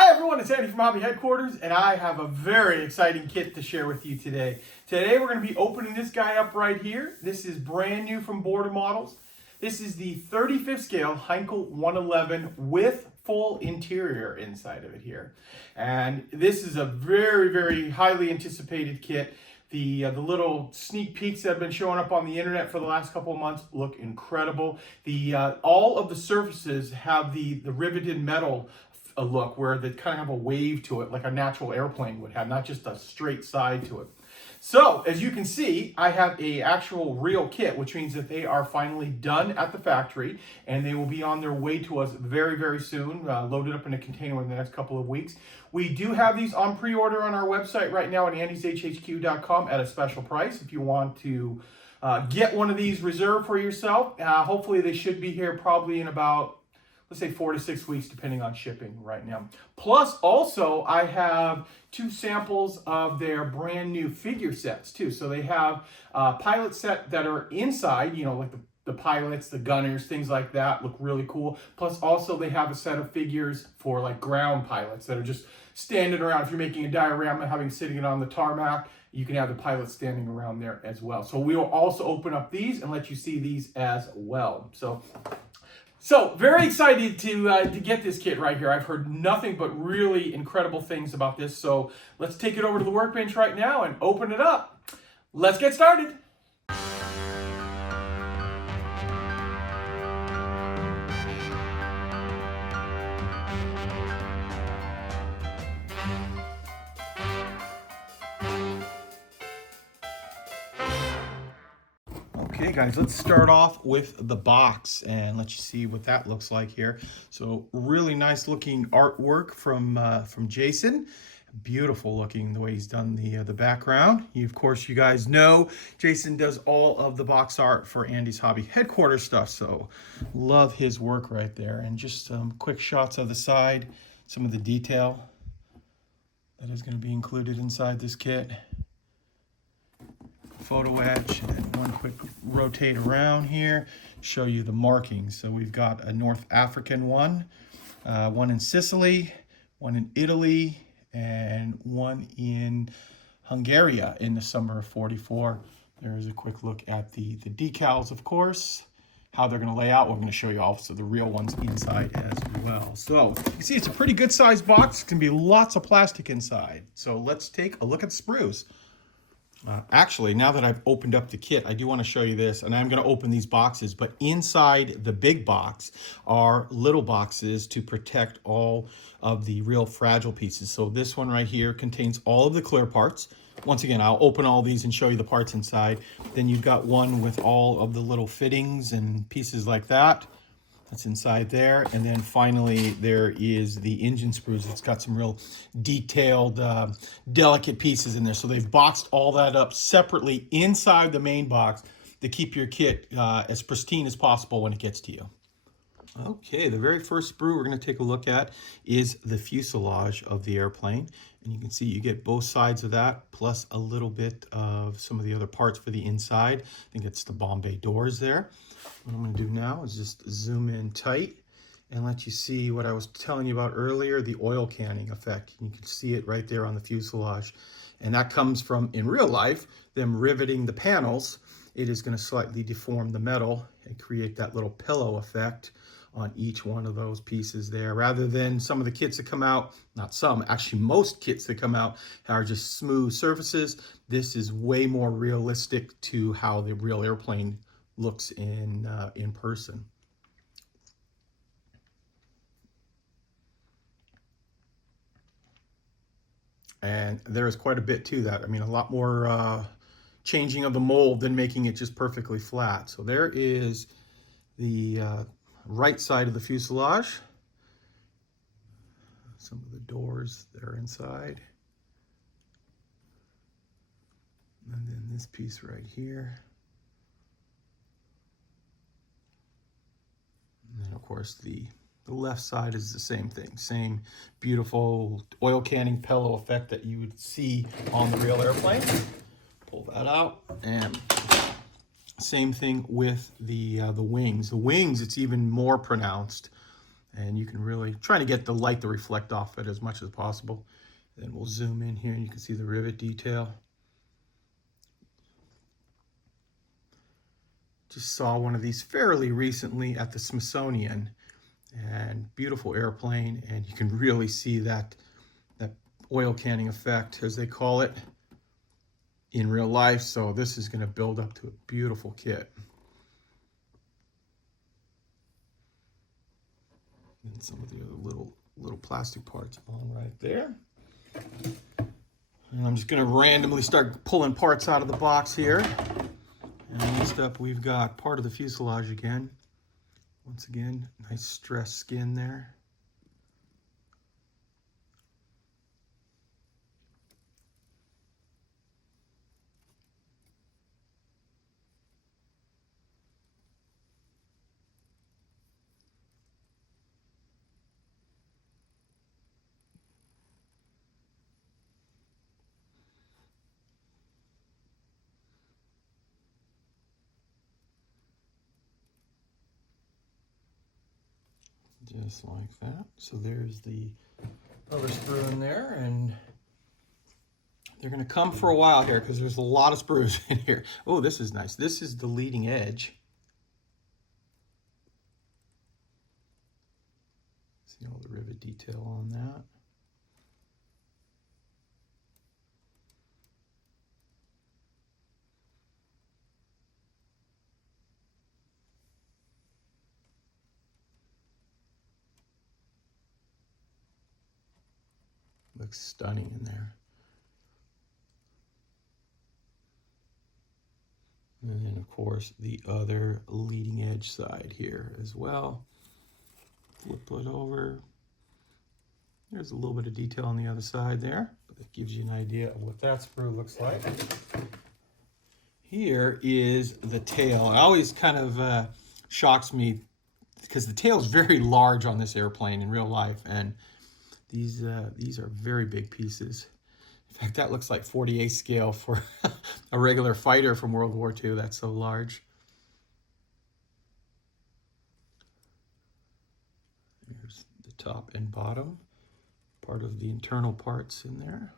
Hi everyone, it's Andy from Hobby Headquarters, and I have a very exciting kit to share with you today. Today we're going to be opening this guy up right here. This is brand new from Border Models. This is the 35th scale Heinkel 111 with full interior inside of it here. And this is a very highly anticipated kit. The little sneak peeks that have been showing up on the internet for the last couple of months look incredible. All of the surfaces have the riveted metal look where they kind of have a wave to it like a natural airplane would have, not just a straight side to it. So as you can see, I have a actual real kit, which means that they are finally done at the factory and they will be on their way to us very soon, loaded up in a container in the next couple of weeks. We do have these on pre-order on our website right now at andyshhq.com at a special price if you want to get one of these reserved for yourself. Hopefully they should be here probably in about, let's say 4 to 6 weeks, depending on shipping right now. Plus, also, I have 2 samples of their brand new figure sets too. So they have a pilot set that are inside, you know, like the pilots, the gunners, things like that look really cool. Plus, also they have a set of figures for like ground pilots that are just standing around. If you're making a diorama, having sitting it on the tarmac, you can have the pilots standing around there as well. So we will also open up these and let you see these as well. So very excited to get this kit right here. I've heard nothing but really incredible things about this. So let's take it over to the workbench right now and open it up. Let's get started. Okay guys, let's start off with the box and let you see what that looks like here. So really nice looking artwork from Jason. Beautiful looking the way he's done the background. Of course, you guys know Jason does all of the box art for Andy's Hobby Headquarters stuff. So love his work right there. And just some quick shots of the side, some of the detail that is going to be included inside this kit. Photo etch, and one quick rotate around here, show you the markings. So we've got a North African one in Sicily, one in Italy, and one in Hungary in the summer of '44. There's a quick look at the decals, of course, how they're going to lay out. We're going to show you also the real ones inside as well. So you can see it's a pretty good sized box. It's going to be lots of plastic inside. So let's take a look at the sprues. Actually, now that I've opened up the kit, I do want to show you this, and I'm going to open these boxes, but inside the big box are little boxes to protect all of the real fragile pieces. So this one right here contains all of the clear parts. Once again, I'll open all these and show you the parts inside. Then you've got one with all of the little fittings and pieces like that. That's inside there. And then finally, there is the engine sprues. It's got some real detailed, delicate pieces in there. So they've boxed all that up separately inside the main box to keep your kit as pristine as possible when it gets to you. Okay, the very first sprue we're going to take a look at is the fuselage of the airplane. And you can see you get both sides of that, plus a little bit of some of the other parts for the inside. I think it's the bomb bay doors there. What I'm going to do now is just zoom in tight and let you see what I was telling you about earlier, the oil canning effect. You can see it right there on the fuselage. And that comes from, in real life, them riveting the panels. It is going to slightly deform the metal and create that little pillow effect on each one of those pieces there, rather than some of the kits that come out, not some, actually most kits that come out are just smooth surfaces. This is way more realistic to how the real airplane looks in person. And there is quite a bit to that. I mean, a lot more changing of the mold than making it just perfectly flat. So there is the right side of the fuselage. Some of the doors that are inside. And then this piece right here. And then of course the left side is the same thing. Same beautiful oil canning pillow effect that you would see on the real airplane. Pull that out, and same thing with the wings. The wings, it's even more pronounced. And you can really try to get the light to reflect off it as much as possible. Then we'll zoom in here and you can see the rivet detail. Just saw one of these fairly recently at the Smithsonian, and beautiful airplane, and you can really see that oil canning effect, as they call it, in real life. So this is going to build up to a beautiful kit. And some of the other little plastic parts on right there. And I'm just going to randomly start pulling parts out of the box here. And next up, we've got part of the fuselage again. Once again, nice stressed skin there. Just like that. So there's the other screw in there, and they're going to come for a while here because there's a lot of sprues in here. Oh, this is nice. This is the leading edge. See all the rivet detail on that. Looks stunning in there. And then, of course, the other leading edge side here as well. Flip it over. There's a little bit of detail on the other side there, but it gives you an idea of what that sprue looks like. Here is the tail. It always kind of shocks me because the tail is very large on this airplane in real life, and these are very big pieces. In fact, that looks like 48 scale for a regular fighter from World War II. That's so large. Here's the top and bottom, part of the internal parts in there.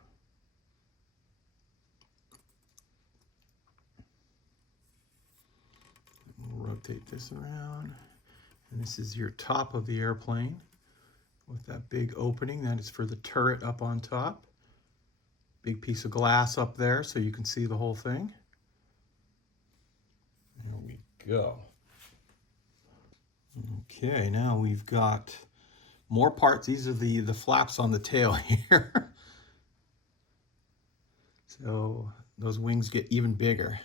We'll rotate this around. And this is your top of the airplane with that big opening. That is for the turret up on top. Big piece of glass up there so you can see the whole thing. There we go. Okay, now we've got more parts. These are the flaps on the tail here. So those wings get even bigger.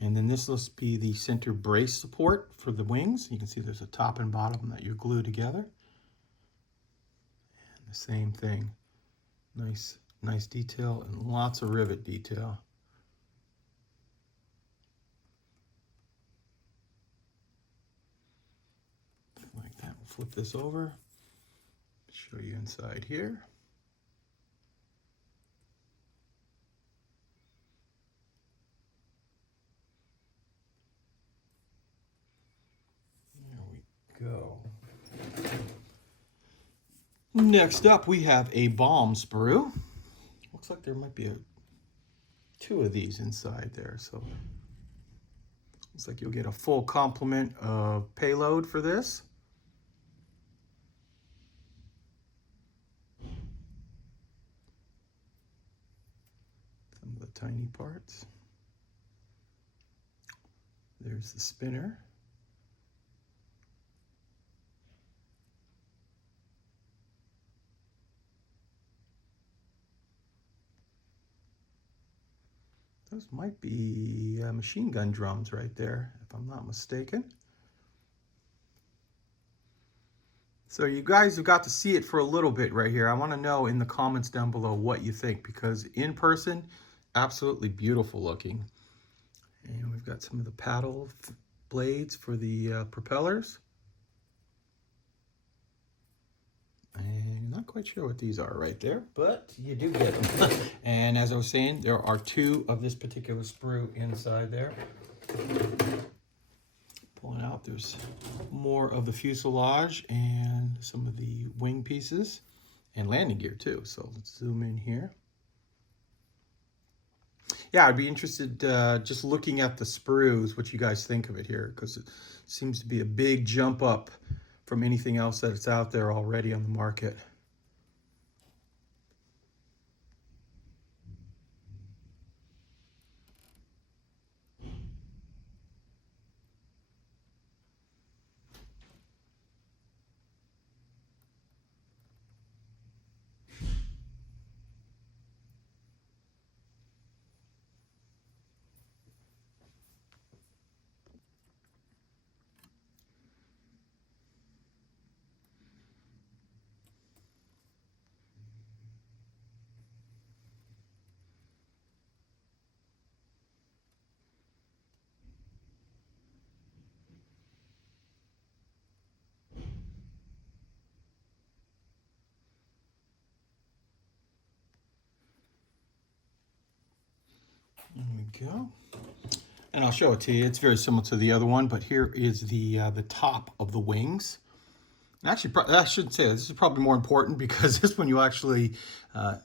And then this will be the center brace support for the wings. You can see there's a top and bottom that you glue together. And the same thing. Nice detail and lots of rivet detail. Like that. We'll flip this over. Show you inside here. There we go. Next up, we have a bomb sprue. Looks like there might be two of these inside there, so looks like you'll get a full complement of payload for this. Some of the tiny parts. There's the spinner. Those might be machine gun drums right there, if I'm not mistaken. So you guys have got to see it for a little bit right here. I want to know in the comments down below what you think, because in person, absolutely beautiful looking. And we've got some of the paddle blades for the propellers. And not quite sure what these are right there, but you do get them. And as I was saying, there are two of this particular sprue inside there. Pull Pulling out, there's more of the fuselage and some of the wing pieces and landing gear too. So let's zoom in here. Yeah, I'd be interested just looking at the sprues, what you guys think of it here, because it seems to be a big jump up from anything else that's out there already on the market. There we go. And I'll show it to you. It's very similar to the other one, but here is the top of the wings. And actually, I should say this is probably more important because this one you actually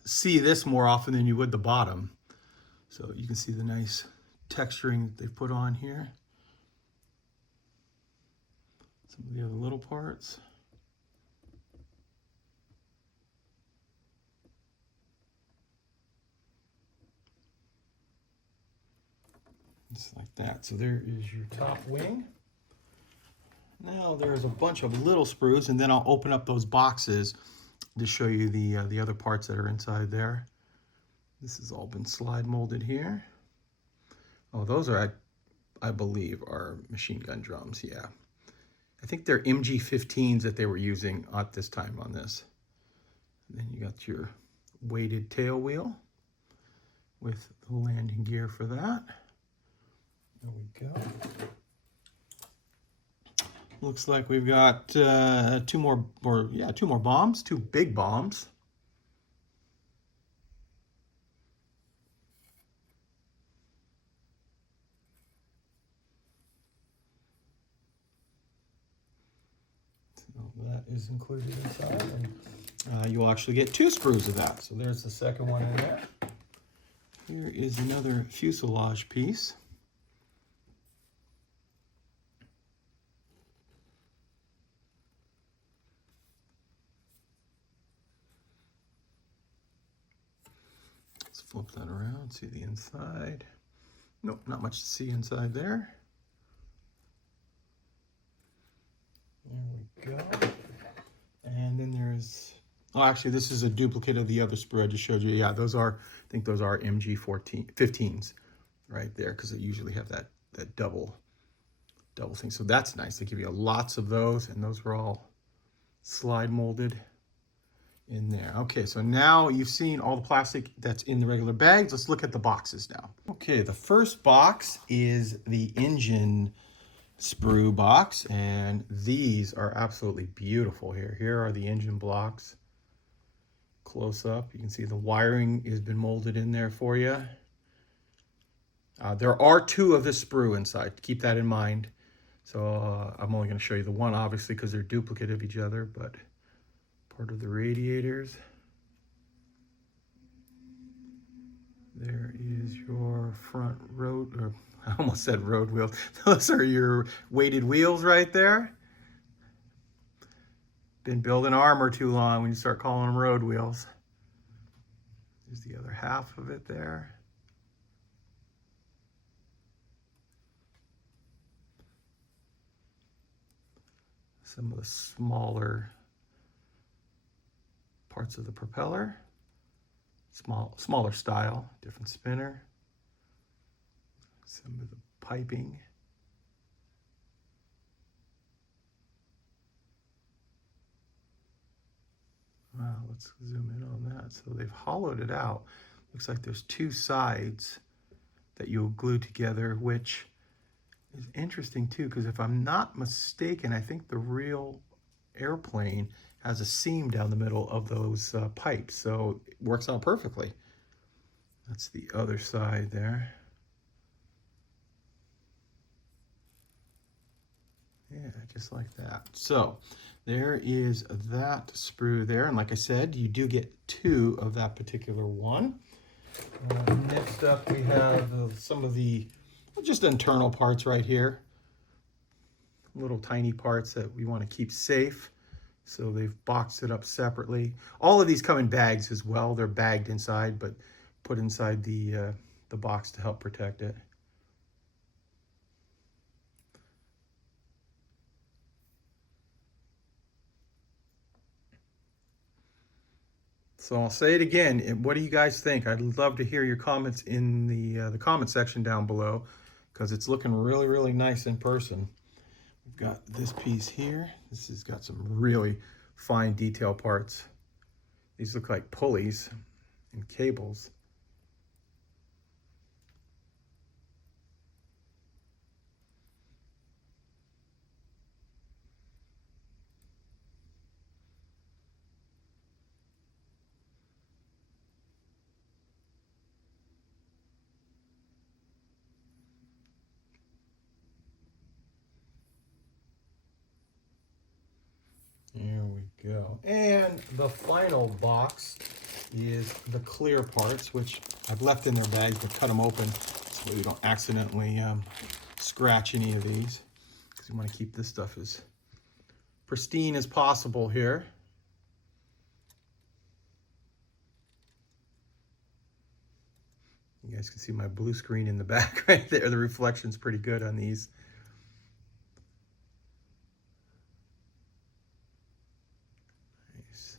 see this more often than you would the bottom. So you can see the nice texturing that they've put on here. Some of the other little parts. Just like that. So there is your top wing. Now there's a bunch of little sprues, and then I'll open up those boxes to show you the other parts that are inside there. This has all been slide molded here. Oh, those are, I believe, are machine gun drums. Yeah, I think they're MG15s that they were using at this time on this. And then you got your weighted tail wheel with the landing gear for that. There we go. Looks like we've got two more bombs, two big bombs. So that is included inside, and you'll actually get two sprues of that. So there's the second one in there. Here is another fuselage piece. Flip that around, see the inside. Nope, not much to see inside there. There we go. And then there's, oh, actually this is a duplicate of the other sprue I just showed you. Yeah, those are, I think those are MG15s right there, because they usually have that double thing. So that's nice. They give you lots of those, and those were all slide molded in there. Okay, so now you've seen all the plastic that's in the regular bags. Let's look at the boxes now. Okay, the first box is the engine sprue box, and these are absolutely beautiful here. Here are the engine blocks. Close up, you can see the wiring has been molded in there for you. There are two of this sprue inside. Keep that in mind. So I'm only going to show you the one, obviously, because they're duplicate of each other, but part of the radiators. There is your front road, or I almost said road wheels. Those are your weighted wheels right there. Been building armor too long when you start calling them road wheels. There's the other half of it there. Some of the smaller parts of the propeller, smaller style, different spinner, some of the piping. Wow, let's zoom in on that. So they've hollowed it out. Looks like there's two sides that you'll glue together, which is interesting too, because if I'm not mistaken, I think the real airplane has a seam down the middle of those pipes, so it works out perfectly. That's the other side there. Yeah, just like that. So there is that sprue there. And like I said, you do get 2 of that particular one. Next up, we have some of the just internal parts right here. Little tiny parts that we want to keep safe. So they've boxed it up separately. All of these come in bags as well. They're bagged inside, but put inside the box to help protect it. So I'll say it again. What do you guys think? I'd love to hear your comments in the comment section down below, because it's looking really, really nice in person. We've got this piece here. This has got some really fine detail parts. These look like pulleys and cables. There we go. And the final box is the clear parts, which I've left in their bags, but cut them open so we don't accidentally scratch any of these, because we want to keep this stuff as pristine as possible here. You guys can see my blue screen in the back right there. The reflection's pretty good on these. Nice.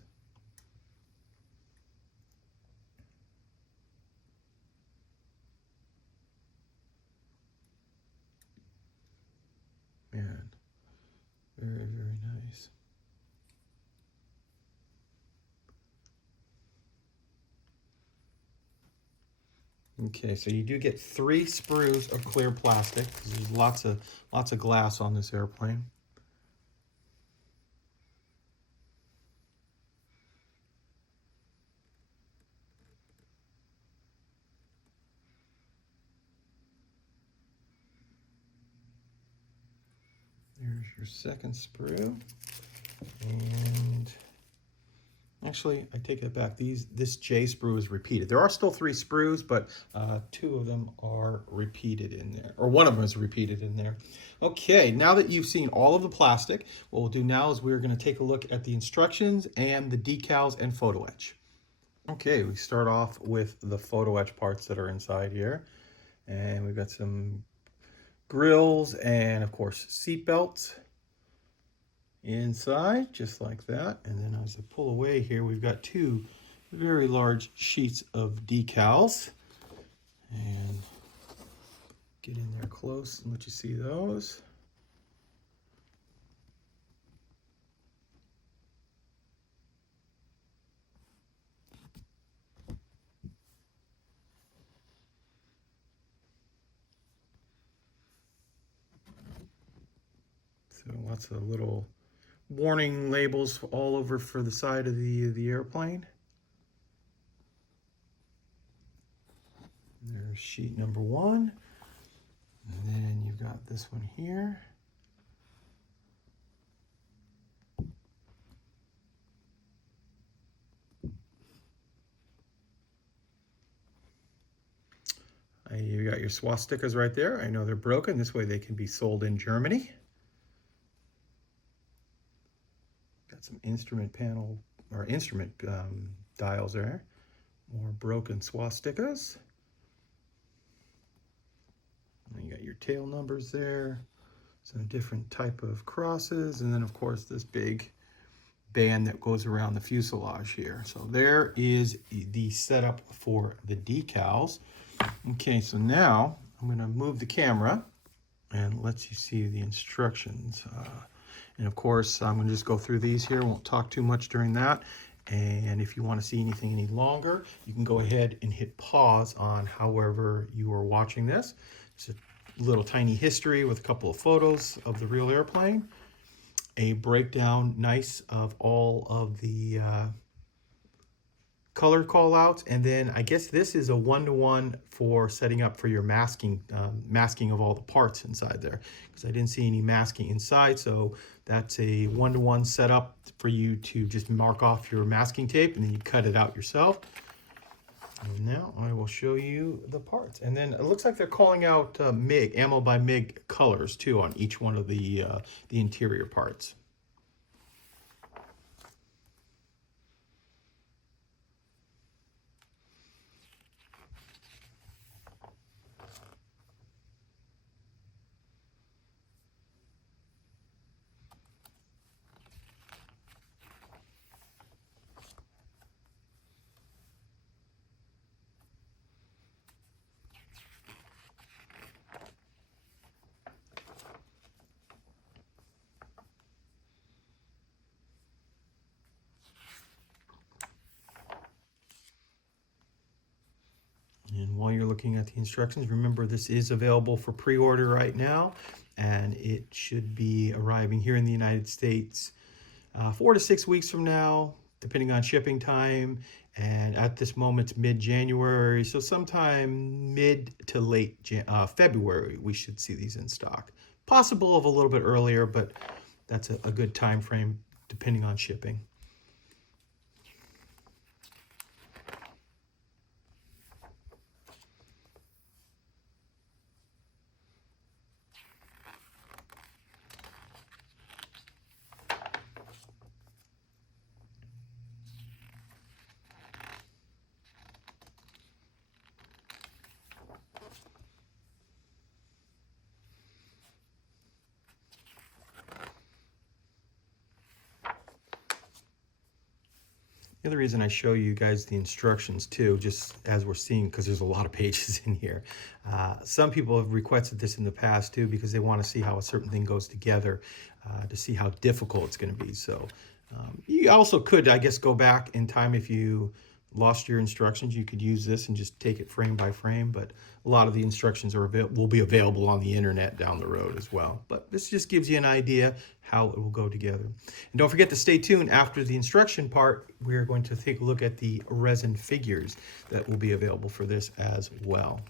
Man, very, very nice. Okay, so you do get 3 sprues of clear plastic, because there's lots of glass on this airplane. There's your second sprue. And actually, I take it back. This J sprue is repeated. There are still 3 sprues, but 2 of them are repeated in there, or one of them is repeated in there. Okay, now that you've seen all of the plastic, what we'll do now is we're going to take a look at the instructions and the decals and photo etch. Okay, we start off with the photo etch parts that are inside here, and we've got some grills and of course seat belts inside, just like that. And then as I pull away here, we've got 2 very large sheets of decals, and get in there close and let you see those. So lots of little warning labels all over for the side of the airplane. There's sheet number 1. And then you've got this one here. You got your swastikas right there. I know they're broken. This way they can be sold in Germany. Got some instrument panel or instrument dials there. More broken swastikas. And you got your tail numbers there. Some different type of crosses. And then of course this big band that goes around the fuselage here. So there is the setup for the decals. Okay, so now I'm going to move the camera and let you see the instructions. And of course, I'm going to just go through these here. Won't talk too much during that. And if you want to see anything any longer, you can go ahead and hit pause on however you are watching this. It's a little tiny history with a couple of photos of the real airplane. A breakdown, nice, of all of the color call outs, and then I guess this is a one-to-one for setting up for your masking, masking of all the parts inside there, because I didn't see any masking inside. So that's a one-to-one setup for you to just mark off your masking tape, and then you cut it out yourself. And now I will show you the parts. And then it looks like they're calling out MIG, ammo by MIG colors too on each one of the interior parts. And while you're looking at the instructions, remember this is available for pre-order right now, and it should be arriving here in the United States 4 to 6 weeks from now, depending on shipping time. And at this moment, it's mid-January, so sometime mid to late February, we should see these in stock. Possible of a little bit earlier, but that's a good time frame depending on shipping. The other reason I show you guys the instructions too, just as we're seeing, because there's a lot of pages in here. Some people have requested this in the past too, because they want to see how a certain thing goes together, to see how difficult it's going to be. So you also could, I guess, go back in time if you lost your instructions. You could use this and just take it frame by frame, but a lot of the instructions will be available on the internet down the road as well. But this just gives you an idea how it will go together. And don't forget to stay tuned. After the instruction part, we're going to take a look at the resin figures that will be available for this as well.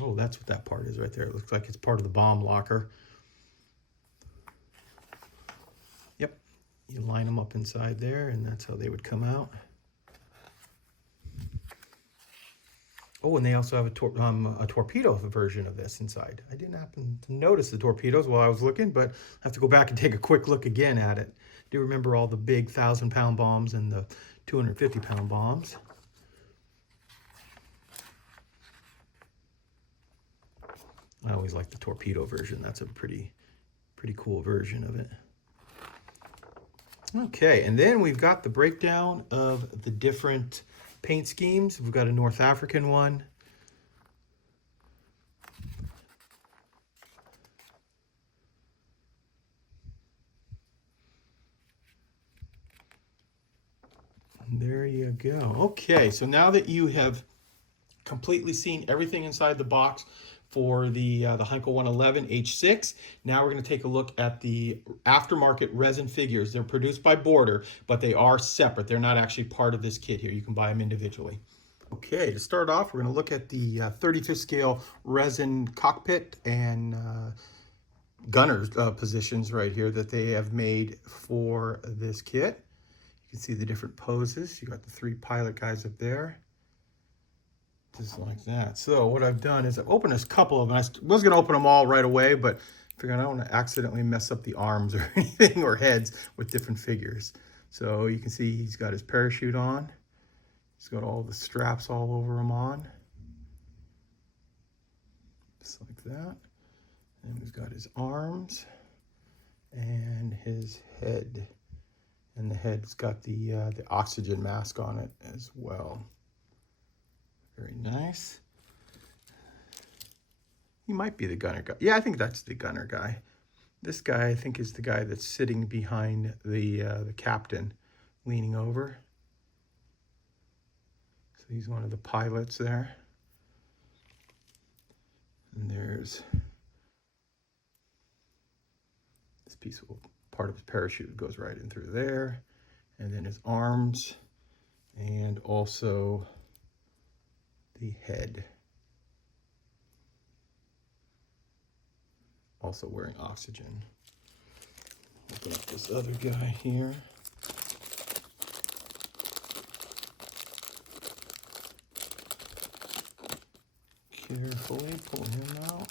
Oh, that's what that part is right there. It looks like it's part of the bomb locker. Yep, you line them up inside there, and that's how they would come out. Oh, and they also have a torpedo version of this inside. I didn't happen to notice the torpedoes while I was looking, but I have to go back and take a quick look again at it. I do remember all the big 1,000-pound bombs and the 250-pound bombs. I always like the torpedo version. That's a pretty cool version of it. Okay, and then we've got the breakdown of the different paint schemes. We've got a North African one. And there you go. Okay, so now that you have completely seen everything inside the box for the Heinkel 111 H-6. Now we're going to take a look at the aftermarket resin figures. They're produced by Border, but they are separate. They're not actually part of this kit here. You can buy them individually. Okay, to start off, we're going to look at the 35th scale resin cockpit and gunner positions right here that they have made for this kit. You can see the different poses. You got the 3 pilot guys up there. Just like that. So what I've done is I've opened a couple of them. I was going to open them all right away, but I figured I don't want to accidentally mess up the arms or anything or heads with different figures. So you can see he's got his parachute on. He's got all the straps all over him on. Just like that. And he's got his arms and his head. And the head's got the oxygen mask on it as well. Very nice. He might be the gunner guy. Yeah, I think that's the gunner guy. This guy, I think, is the guy that's sitting behind the captain, leaning over. So he's one of the pilots there. And there's This piece will, part of his parachute goes right in through there. And then his arms and also the head. Also wearing oxygen. Open up this other guy here. Carefully pull him out.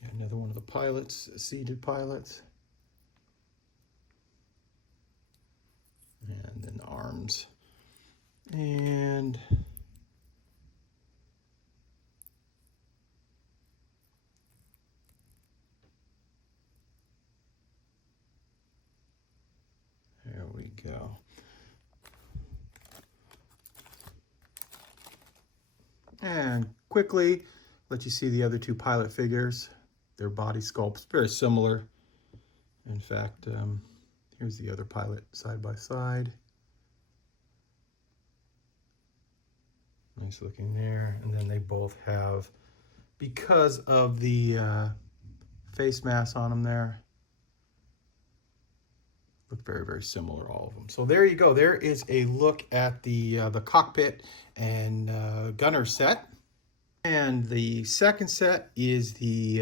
Yeah, another one of the pilots, seated pilots. And then the arms. And there we go. And quickly let you see the other two pilot figures. Their body sculpts very similar. In fact, here's the other pilot side by side. Nice looking there. And then they both have, because of the face mask on them there, look very, very similar, all of them. So there you go. There is a look at the cockpit and gunner set. And the second set is the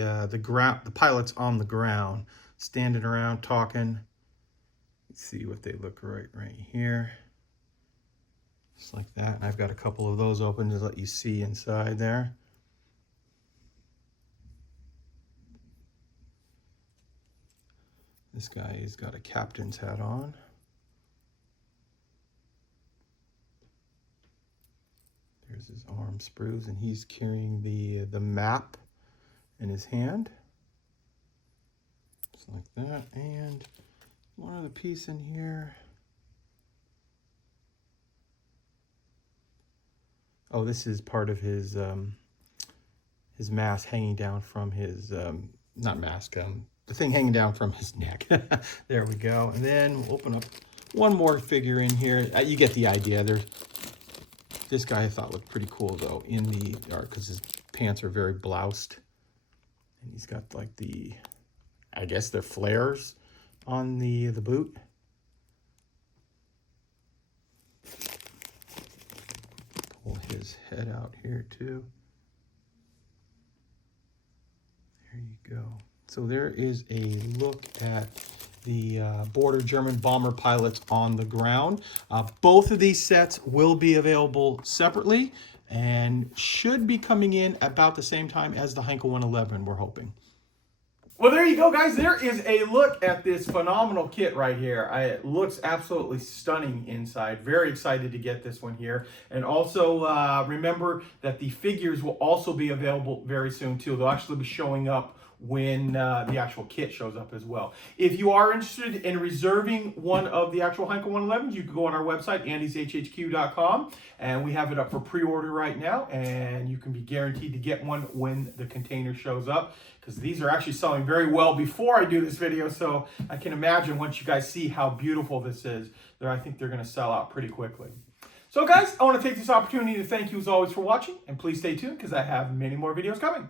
pilots on the ground, standing around talking. Let's see what they look right here. Just like that. And I've got a couple of those open to let you see inside there. This guy has got a captain's hat on. There's his arm sprues, and he's carrying the map in his hand. Just like that. And one other piece in here. Oh, this is part of his mask hanging down from his, not mask, the thing hanging down from his neck. There we go. And then we'll open up one more figure in here. You get the idea. This guy I thought looked pretty cool though in the dark because his pants are very bloused. And he's got like I guess they're flares on the boot. Pull his head out here too. There you go. So there is a look at the border German bomber pilots on the ground. Both of these sets will be available separately and should be coming in about the same time as the Heinkel 111, we're hoping. Well, there you go, guys. There is a look at this phenomenal kit right here. It looks absolutely stunning inside. Very excited to get this one here. And also remember that the figures will also be available very soon too. They'll actually be showing up when the actual kit shows up as well. If you are interested in reserving one of the actual Heinkel 111s, you can go on our website, andyshhq.com, and we have it up for pre-order right now, and you can be guaranteed to get one when the container shows up, because these are actually selling very well before I do this video, so I can imagine once you guys see how beautiful this is, I think they're going to sell out pretty quickly. So guys, I want to take this opportunity to thank you as always for watching, and please stay tuned because I have many more videos coming.